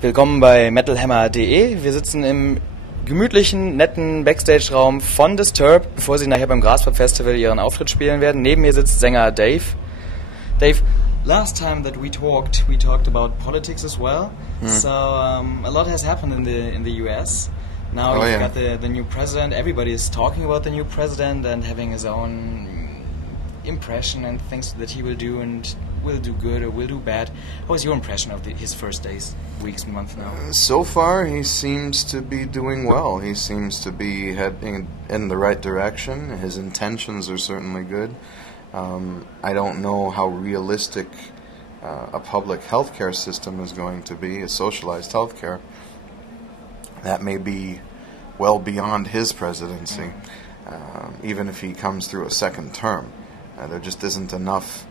Willkommen bei metalhammer.de. Wir sitzen im gemütlichen, netten Backstage-Raum von Disturbed, bevor sie nachher beim Graspop Festival ihren Auftritt spielen werden. Neben mir sitzt Sänger Dave. Dave, last time that we talked about politics as well. So a lot has happened in the US. Now you've got the new president. Everybody is talking about the new president and having his own impression and things that he will do and will do good or will do bad. What was your impression of his first days, weeks, months now? So far, he seems to be doing well. He seems to be heading in the right direction. His intentions are certainly good. I don't know how realistic a public healthcare system is going to be, a socialized healthcare. That may be well beyond his presidency, even if he comes through a second term. There just isn't enough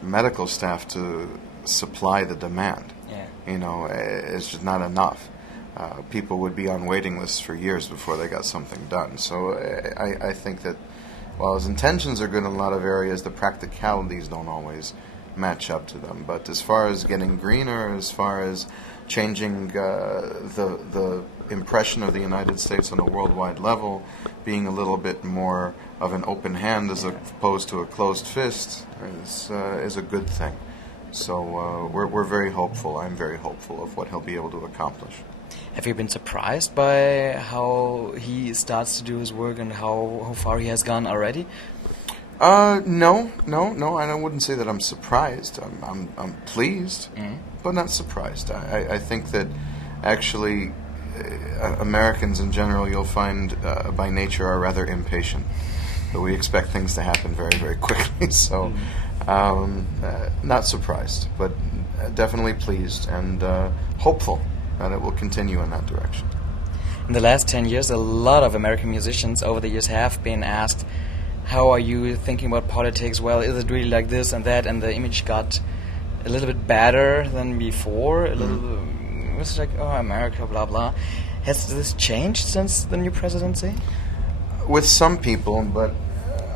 medical staff to supply the demand. You know, it's just not enough. People would be on waiting lists for years before they got something done. So I think that while his intentions are good in a lot of areas, the practicalities don't always match up to them. But as far as getting greener, as far as changing the impression of the United States on a worldwide level, being a little bit more of an open hand as opposed to a closed fist is a good thing. So we're very hopeful. I'm very hopeful of what he'll be able to accomplish. Have you been surprised by how he starts to do his work and how far he has gone already? No. I wouldn't say that I'm surprised. I'm pleased, but not surprised. I think that actually Americans in general, you'll find by nature, are rather impatient. But we expect things to happen very, very quickly. So, not surprised, but definitely pleased and hopeful that it will continue in that direction. In the last 10 years, a lot of American musicians over the years have been asked, how are you thinking about politics? Well, is it really like this and that? And the image got a little bit better than before. It was like, oh, America, blah, blah. Has this changed since the new presidency? With some people, but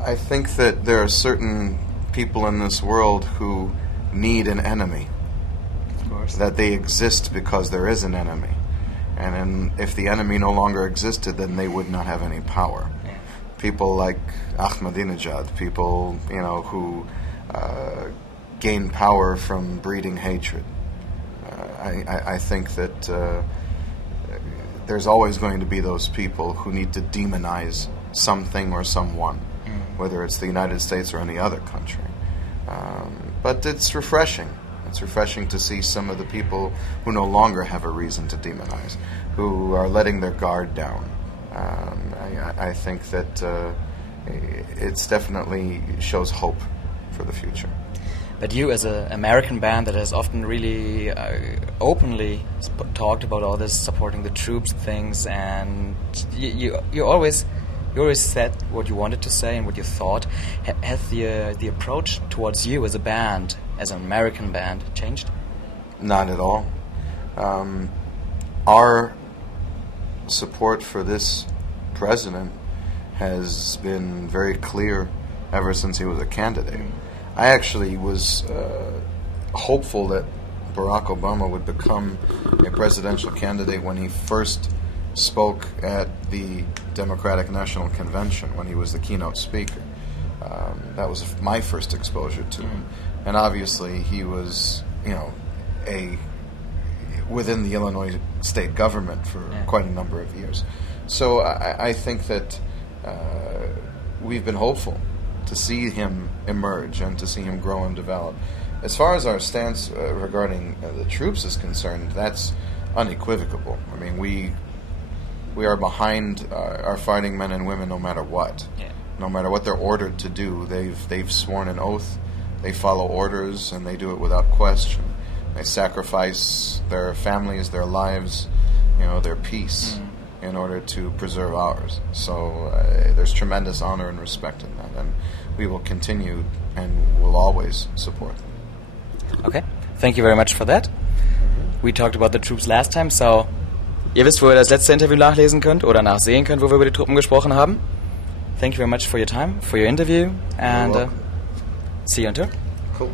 I think that there are certain people in this world who need an enemy. Of course. That they exist because there is an enemy. And if the enemy no longer existed, then they would not have any power. Yeah. People like Ahmadinejad, people, who gain power from breeding hatred. I think that there's always going to be those people who need to demonize something or someone, whether it's the United States or any other country. But it's refreshing. It's refreshing to see some of the people who no longer have a reason to demonize, who are letting their guard down. I think that it's definitely shows hope for the future. But you, as an American band that has often really openly talked about all this supporting the troops things, and you always said what you wanted to say and what you thought. Has the approach towards you as a band, as an American band, changed? Not at all. Our support for this president has been very clear ever since he was a candidate. I actually was hopeful that Barack Obama would become a presidential candidate when he first spoke at the Democratic National Convention, when he was the keynote speaker. That was my first exposure to him. And obviously he was, within the Illinois state government for quite a number of years. So I think that we've been hopeful to see him emerge and to see him grow and develop. As far as our stance regarding the troops is concerned, that's unequivocal. I mean, we are behind our fighting men and women no matter what. No matter what they're ordered to do, they've sworn an oath, they follow orders, and they do it without question. They sacrifice their families, their lives, their peace in order to preserve ours. So there's tremendous honor and respect in that, and we will continue and will always support them. Okay, thank you very much for that. We talked about the troops last time, so ihr wisst, wo ihr das letzte Interview nachlesen könnt oder nachsehen könnt, wo wir über die Truppen gesprochen haben. Thank you very much for your time, for your interview, and see you on tour. Cool.